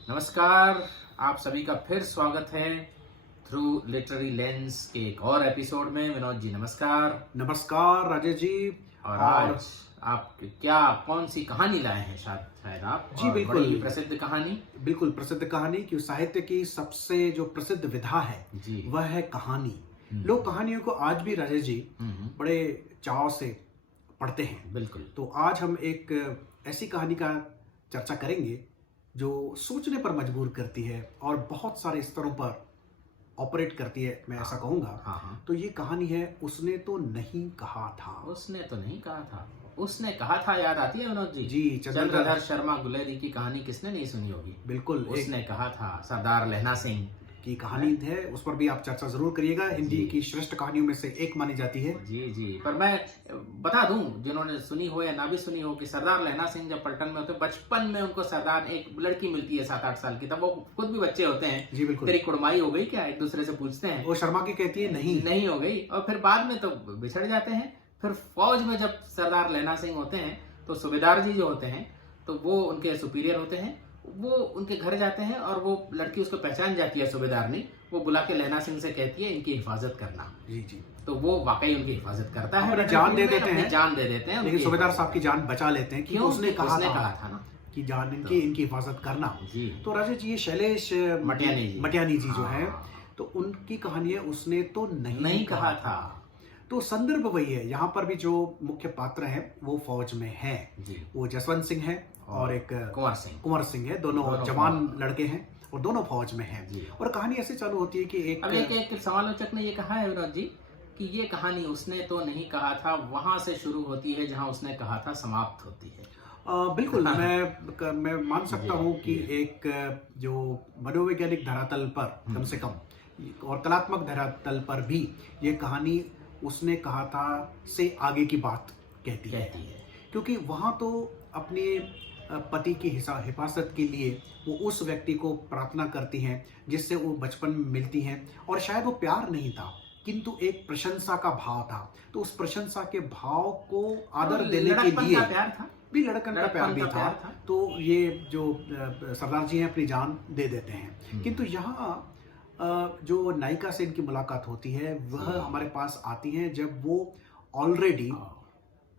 नमस्कार। आप सभी का फिर स्वागत है थ्रू लिटरेरी लेंस के एक और एपिसोड में। विनोद जी नमस्कार। नमस्कार राजेश जी। और आज आप कौन सी कहानी लाए हैं? शायद आप जी और बिल्कुल, बड़ी प्रसिद्ध कहानी। बिल्कुल प्रसिद्ध कहानी कि साहित्य की सबसे जो प्रसिद्ध विधा है जी। वह है कहानी। हम्म। लोग कहानियों को आज भी राजेश जी बड़े चाव से पढ़ते हैं। बिल्कुल। तो आज हम एक ऐसी कहानी का चर्चा करेंगे जो सोचने पर मजबूर करती है और बहुत सारे स्तरों पर ऑपरेट करती है, मैं ऐसा कहूंगा। हाँ। तो ये कहानी है उसने तो नहीं कहा था। उसने तो नहीं कहा था, उसने कहा था। याद आती है विनोद जी? जी, चंद्रधर शर्मा गुलेरी की कहानी किसने नहीं सुनी होगी? बिल्कुल। उसने कहा था सरदार लहना सिंह की कहानी है, उस पर भी आप चर्चा जरूर करिएगा। हिंदी की श्रेष्ठ कहानियों में से एक मानी जाती है। जी। पर मैं बता दूं, जिन्होंने सुनी हो या ना भी सुनी हो, कि सरदार लहना सिंह जब पलटन में होते, बचपन में उनको सरदार एक लड़की मिलती है 7-8 साल की, तब वो खुद भी बच्चे होते हैं। जी बिल्कुल। तेरी कुड़माई हो गई क्या, एक दूसरे से पूछते हैं। वो शर्मा की कहती है नहीं हो गई। और फिर बाद में तो बिछड़ जाते हैं। फिर फौज में जब सरदार लहना सिंह होते हैं तो सूबेदार जी जो होते हैं तो वो उनके सुपीरियर होते हैं। वो उनके घर जाते हैं और वो लड़की उसको पहचान जाती है, सूबेदारनी। वो बुला के लहना सिंह से कहती है इनकी हिफाजत करना। जी। तो वो वाकई उनकी हिफाजत करता है, अपनी जान दे देते हैं। जान दे देते हैं, लेकिन सूबेदार साहब की जान बचा लेते हैं कि उसने कहा था ना कि जान इनकी हिफाजत करना। जी। तो राजेश जी, ये शैलेश मटियानी जी जो है, तो उनकी कहानी है उसने तो नहीं कहा था। तो संदर्भ वही है। यहाँ पर भी जो मुख्य पात्र है वो फौज में है। वो जसवंत सिंह है और एक कुंवर सिंह है। दोनों जवान लड़के हैं और दोनों फौज में हैं। और कहानी ऐसे चालू होती है कि एक समालोचक ने ये कहा है विनोद जी कि ये कहानी उसने तो नहीं कहा था वहां से शुरू होती है जहां उसने कहा था समाप्त होती है। बिल्कुल। मैं मान सकता हूँ कि एक जो मनोवैज्ञानिक धरातल पर कम से कम और कलात्मक धरातल पर भी ये कहानी उसने कहा था से आगे की बात कहती है। क्योंकि वहां तो अपने पति की हिफाजत के लिए वो उस व्यक्ति को प्रार्थना करती हैं जिससे वो बचपन में मिलती हैं। और शायद वो प्यार नहीं था किंतु एक प्रशंसा का भाव था। तो उस प्रशंसा के भाव को आदर देने के लिए भी लड़कन का प्यार भी था। तो ये जो सरदार जी हैं अपनी जान दे देते हैं। किंतु यहाँ जो नायिका से इनकी मुलाकात होती है वह हमारे पास आती है जब वो ऑलरेडी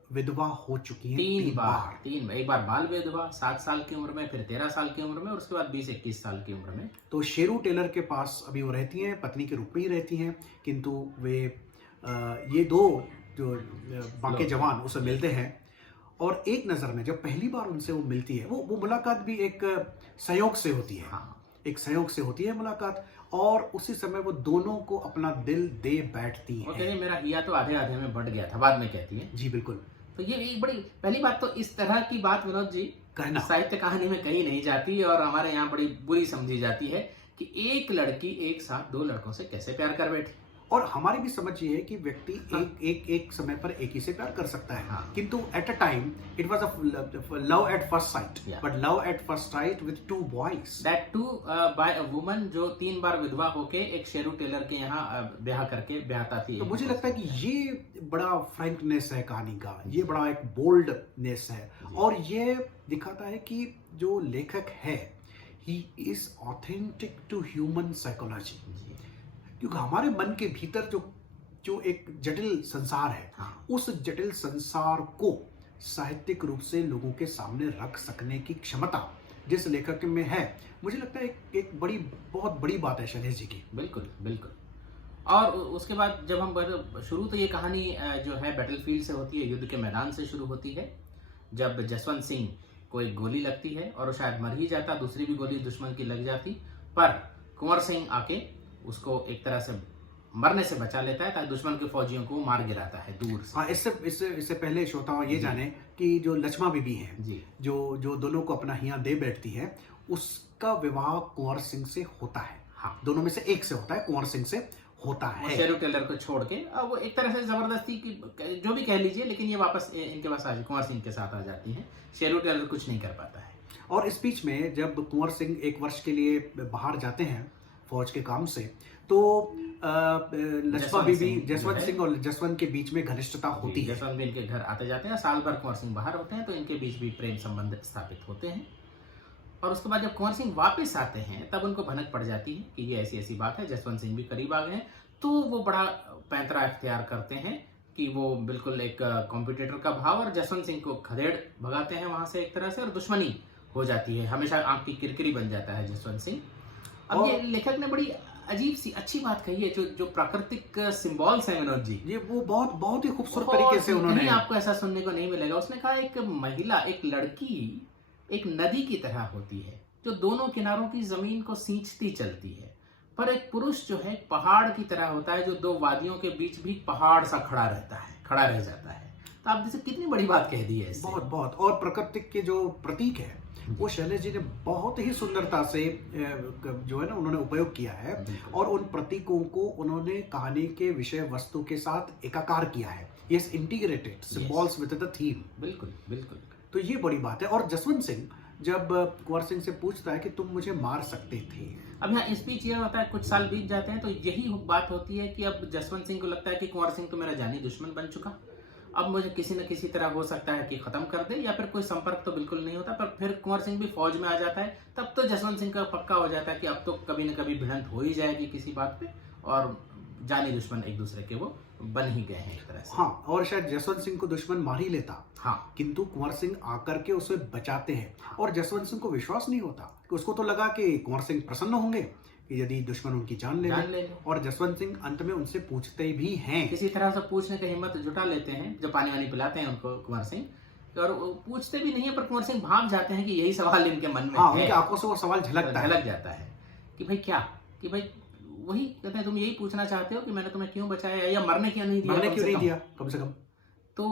विधवा हो चुकी हैं। 3 बार। एक बार बाल विधवा 7 साल की उम्र में, फिर 13 साल की उम्र में और उसके बाद 20-21 साल की उम्र में। तो शेरू टेलर के पास अभी वो रहती हैं, पत्नी के रूप में ही रहती हैं। किंतु वे ये दो जो बाकी जवान उसे मिलते हैं और एक नज़र में जब पहली बार उनसे वो मिलती है, वो मुलाकात भी एक सहयोग से होती है। एक सहयोग से होती है मुलाकात और उसी समय वो दोनों को अपना दिल दे बैठती हैं। मेरा हिया तो आधे में बढ़ गया था, बाद में कहती है। जी बिल्कुल। तो ये एक बड़ी पहली बात तो इस तरह की बात विनोद जी कहना साहित्य कहानी में कहीं नहीं जाती और हमारे यहाँ बड़ी बुरी समझी जाती है कि एक लड़की एक साथ 2 लड़कों से कैसे प्यार कर बैठी। और हमारी भी समझ ये है कि व्यक्ति एक समय पर एक ही से प्यार कर सकता है। किंतु at a time it was a love at first sight, but love at first sight with 2 boys, that too by a woman जो 3 बार विधवा होके एक शेरू टेलर के यहाँ ब्याह करके ब्याहता थी। तो मुझे लगता है कि ये बड़ा फ्रैंकनेस है कहानी का, ये बड़ा एक बोल्डनेस है और ये दिखाता है कि जो लेखक है ही is authentic to human psychology. क्योंकि हमारे मन के भीतर जो एक जटिल संसार है, उस जटिल संसार को साहित्यिक रूप से लोगों के सामने रख सकने की क्षमता जिस लेखक में है, मुझे लगता है एक बहुत बड़ी बात है शैलेश जी की। बिल्कुल। और उसके बाद जब हम शुरू तो ये कहानी जो है बैटलफील्ड से होती है, युद्ध के मैदान से शुरू होती है। जब जसवंत सिंह को एक गोली लगती है और वो शायद मर ही जाता, दूसरी भी गोली दुश्मन की लग जाती, पर कुंवर सिंह आके उसको एक तरह से मरने से बचा लेता है ताकि दुश्मन के फौजियों को मार गिराता है दूर से। हाँ, इससे पहले श्रोता ये जाने कि जो लक्ष्मा बीबी है जो दोनों को अपना हिया दे बैठती है, उसका विवाह कुंवर सिंह से होता है। दोनों में से एक से होता है, कुंवर सिंह से होता है। शेरू टेलर को छोड़ के वो एक तरह से जबरदस्ती की जो भी कह लीजिए, लेकिन ये वापस इनके पास कुंवर सिंह के साथ आ जाती है। शेरू टेलर कुछ नहीं कर पाता है। और इस बीच में जब कुंवर सिंह 1 वर्ष के लिए बाहर जाते हैं फौज के काम से, तो लक्ष्मा बीबी जसवंत सिंह और जसवंत के बीच में घनिष्ठता होती है। जसवंत भी इनके घर आते जाते हैं, साल भर कुंवर सिंह बाहर होते हैं, तो इनके बीच भी प्रेम संबंध स्थापित होते हैं। और उसके बाद जब कुंवर सिंह वापस आते हैं तब उनको भनक पड़ जाती है कि ये ऐसी ऐसी बात है, जसवंत सिंह भी करीब आ गए हैं। तो वो बड़ा पैंतरा इख्तियार करते हैं कि वो बिल्कुल एक कॉम्पिटिटर का भाव, और जसवंत सिंह को खदेड़ भगाते हैं वहां से एक तरह से, और दुश्मनी हो जाती है, हमेशा आंख की किरकिरी बन जाता है जसवंत सिंह। अब ये लेखक ने बड़ी अजीब सी अच्छी बात कही है, जो प्राकृतिक सिंबल्स हैं विनोद जी, ये वो बहुत बहुत ही खूबसूरत तरीके से उन्होंने, आपको ऐसा सुनने को नहीं मिलेगा। उसने कहा एक महिला, एक लड़की एक नदी की तरह होती है जो दोनों किनारों की जमीन को सींचती चलती है, पर एक पुरुष जो है पहाड़ की तरह होता है जो दो वादियों के बीच भी पहाड़ सा खड़ा रहता है, खड़ा रह जाता है। तो आप जैसे कितनी बड़ी बात कह दी है इससे। बहुत बहुत। और प्राकृतिक के जो प्रतीक है वो शैलेश जी ने बहुत ही सुंदरता से जो है ना उन्होंने उपयोग किया है, और उन प्रतीकों को उन्होंने कहानी के विषय वस्तु के साथ एकाकार किया है। Yes, integrated symbols with the theme. बिल्कुल बिल्कुल। तो ये बड़ी बात है। और जसवंत सिंह जब कुंवर सिंह से पूछता है कि तुम मुझे मार सकते थे, अब यहाँ स्पीच ये होता है, कुछ साल बीत जाते हैं तो यही बात होती है कि अब जसवंत सिंह को लगता है कि कुंवर सिंह तो मेरा जानी दुश्मन बन चुका, अब मुझे किसी न किसी तरह हो सकता है कि खत्म कर दे, या फिर कोई संपर्क तो बिल्कुल नहीं होता। पर फिर कुंवर सिंह भी फौज में आ जाता है, तब तो जसवंत सिंह का पक्का हो जाता है कि अब तो कभी न कभी भिड़ंत हो ही जाएगी किसी बात पे, और जानी दुश्मन एक दूसरे के वो बन ही गए हैं एक तरह से। हाँ, और शायद जसवंत सिंह को दुश्मन मार ही लेता, हाँ, किंतु कुंवर सिंह आकर के उसे बचाते हैं। और जसवंत सिंह को विश्वास नहीं होता कि उसको तो लगा कि कुंवर सिंह प्रसन्न होंगे कि यदि दुश्मन उनकी जान ले ले। और जसवंत सिंह अंत में उनसे पूछते भी हैं, किसी तरह से पूछने की हिम्मत जुटा लेते हैं, जो पानी वानी पिलाते हैं उनको कुंवर सिंह, और पूछते भी नहीं है, पर कुंवर सिंह भाग जाते हैं कि यही सवाल इनके मन में है। उनकी आंखों से वो सवाल झलक जाता है कि भाई क्या, कि भाई वही कहते हैं तुम यही पूछना चाहते हो कि मैंने तुम्हें क्यों बचाया, या मरने क्यों नहीं दिया, कम से कम। तो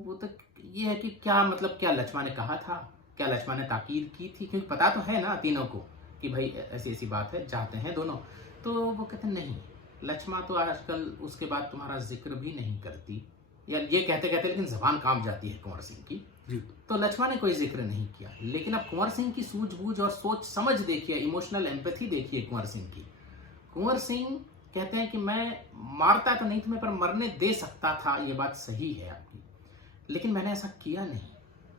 वो तो ये है कि क्या मतलब, क्या लक्ष्मण ने कहा था, क्या लक्ष्मण ने ताकीद की थी, क्योंकि पता तो है ना तीनों को कि भाई ऐसी ऐसी बात है, चाहते हैं दोनों। तो वो कहते हैं नहीं, लक्ष्मण तो आजकल उसके बाद तुम्हारा जिक्र भी नहीं करती, या ये कहते कहते लेकिन जबान काम जाती है कुंवर सिंह की जी। तो लक्ष्मण ने कोई जिक्र नहीं किया, लेकिन अब कुंवर सिंह की सूझबूझ और सोच समझ देखिए, इमोशनल एम्पैथी देखिए कुंवर सिंह की। कुंवर सिंह कहते हैं कि मैं मारता तो नहीं तुम्हें, पर मरने दे सकता था, ये बात सही है आपकी, लेकिन मैंने ऐसा किया नहीं।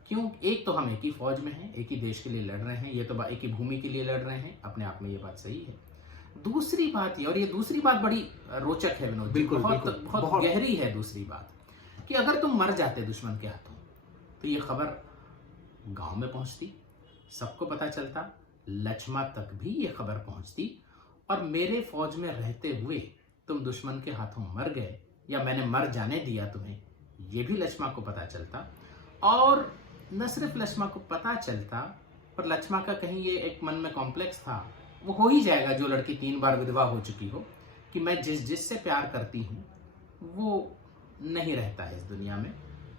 क्यों? एक तो हम एक ही फौज में हैं, एक ही देश के लिए लड़ रहे हैं, ये तो एक ही भूमि के लिए लड़ रहे हैं, अपने आप में ये बात सही है। दूसरी बात ये, और ये दूसरी बात बड़ी रोचक है विनोद, बहुत गहरी है दूसरी बात, कि अगर तुम मर जाते दुश्मन के हाथों तो ये खबर गांव में पहुंचती, सबको पता चलता, लक्ष्मण तक भी ये खबर पहुंचती, और मेरे फौज में रहते हुए तुम दुश्मन के हाथों मर गए, या मैंने मर जाने दिया तुम्हें, ये भी लक्ष्मण को पता चलता। और न सिर्फ लक्ष्मण को पता चलता, पर लक्ष्मण का कहीं ये एक मन में कॉम्प्लेक्स था, वो हो ही जाएगा जो लड़की 3 बार विधवा हो चुकी हो, कि मैं जिससे प्यार करती हूँ वो नहीं रहता है इस दुनिया में।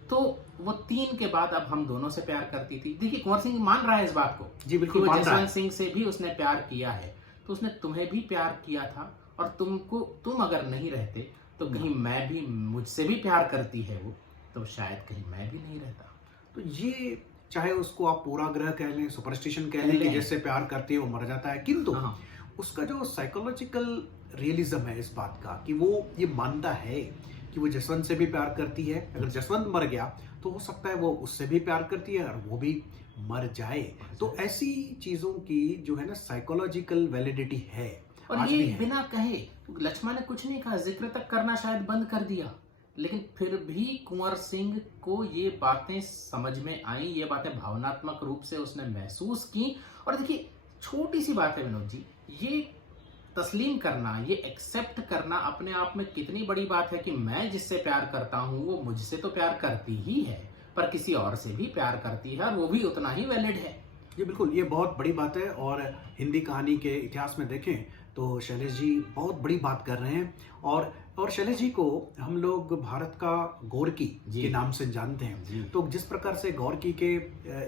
तो वो 3 के बाद अब हम दोनों से प्यार करती थी। देखिए कुंवर सिंह मान रहा है इस बात को जी, बिल्कुल मान रहा है। जसवंत सिंह से भी उसने प्यार किया है, तो उसने तुम्हें भी प्यार किया था, और तुम अगर नहीं रहते तो कहीं मैं भी, मुझसे भी प्यार करती है वो, तो शायद कहीं मैं भी नहीं रहता। तो ये चाहे उसको आप पूरा ग्रह कह लें, सुपरस्टिशन कह लें, कि जिससे प्यार करती है वो मर जाता है, किंतु उसका जो साइकोलॉजिकल रियलिज्म है इस बात का, कि वो ये मानता है कि वो जसवंत से भी प्यार करती है, अगर जसवंत मर गया तो हो सकता है वो उससे भी प्यार करती है और वो भी मर जाए। तो ऐसी चीजों की जो है ना साइकोलॉजिकल वैलिडिटी है। और ये बिना कहे लक्ष्मण ने कुछ नहीं कहा, जिक्र तक करना शायद बंद कर दिया, लेकिन फिर भी कुंवर सिंह को ये बातें समझ में आई, ये बातें भावनात्मक रूप से उसने महसूस की। और देखिए छोटी सी बात है विनोद जी, ये तस्लीम करना, ये एक्सेप्ट करना अपने आप में कितनी बड़ी बात है कि मैं जिससे प्यार करता हूँ वो मुझसे तो प्यार करती ही है, पर किसी और से भी प्यार करती है, और वो भी उतना ही वैलिड है। ये बिल्कुल, ये बहुत बड़ी बात है। और हिंदी कहानी के इतिहास में देखें तो शैलेश जी बहुत बड़ी बात कर रहे हैं। और शैलेश जी को हम लोग भारत का गोरकी के नाम से जानते हैं। तो जिस प्रकार से गोरकी के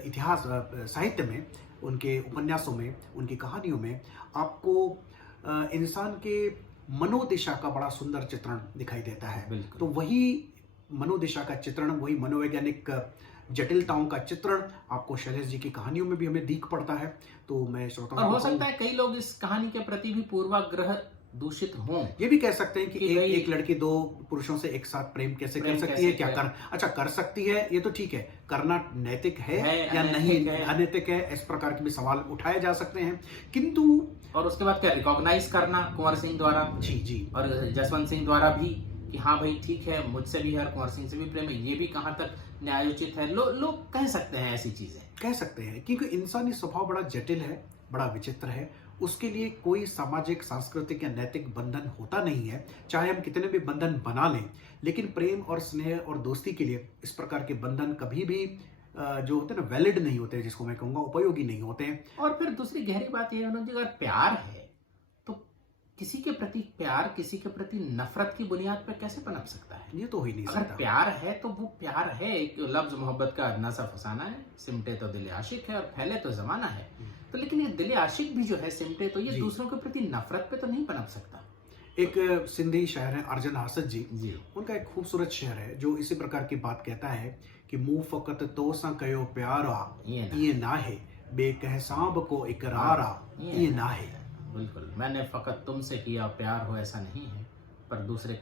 इतिहास साहित्य में, उनके उपन्यासों में, उनकी कहानियों में आपको इंसान के मनोदिशा का बड़ा सुंदर चित्रण दिखाई देता है। तो वही मनोदिशा का चित्रण, वही मनोवैज्ञानिक जटिलताओं का चित्रण आपको शैलेश जी की कहानियों में भी हमें दिख पड़ता है। तो मैं श्रोताओं और हो सकता है कई लोग इस कहानी के प्रति भी पूर्वाग्रह दूषित हों। ये भी कह सकते हैं कि कि एक भाई- एक लड़की दो पुरुषों से एक साथ प्रेम कैसे कर प्रेम सकती कैसे है, क्या करे? कर अच्छा कर सकती है, ये तो ठीक है, करना नैतिक है या अनैतिक नहीं, है। अनैतिक है, इस प्रकार के भी सवाल उठाए जा सकते हैं। किंतु और उसके बाद क्या रिकॉग्नाइज करना कुंवर सिंह द्वारा जी जी और जसवंत सिंह द्वारा भी कि हाँ भाई ठीक है, मुझसे भी है, कुंवर सिंह से भी प्रेम है, ये भी कहाँ तक न्यायोचित है। लोग कह सकते हैं ऐसी चीजें। कह सकते हैं, क्योंकि इंसानी स्वभाव बड़ा जटिल है, बड़ा विचित्र है। उसके लिए कोई सामाजिक, सांस्कृतिक या नैतिक बंधन होता नहीं है, चाहे हम कितने भी बंधन बना लें। लेकिन प्रेम और स्नेह और दोस्ती के लिए इस प्रकार के बंधन कभी भी जो होते हैं ना, वैलिड नहीं होते, जिसको मैं कहूँगा उपयोगी नहीं होते हैं। और फिर दूसरी गहरी बात यह है, अगर प्यार है तो किसी के प्रति प्यार किसी के प्रति नफरत की बुनियाद पर कैसे पनप सकता है? ये तो हो ही नहीं अगर सकता। प्यार है तो वो प्यार है। एक लफ्ज मोहब्बत का नसा फसाना है, सिमटे तो दिल आशिक है और फैले तो जमाना है। तो लेकिन ये दिल आशिक भी जो है सिमटे तो ये जी। दूसरों के प्रति नफरत पे तो नहीं पनप सकता। एक सिंधी शायर है अर्जन हासद जी, जी उनका एक खूबसूरत शेर है जो इसी प्रकार की बात कहता है कि मुंह फकत तो सा कयो प्यारा, ये ना है बेकह सांब को इकरारा, ये ना है। बिल्कुल, मैंने फकत तुमसे किया प्यार हो ऐसा नहीं है, पर दूसरे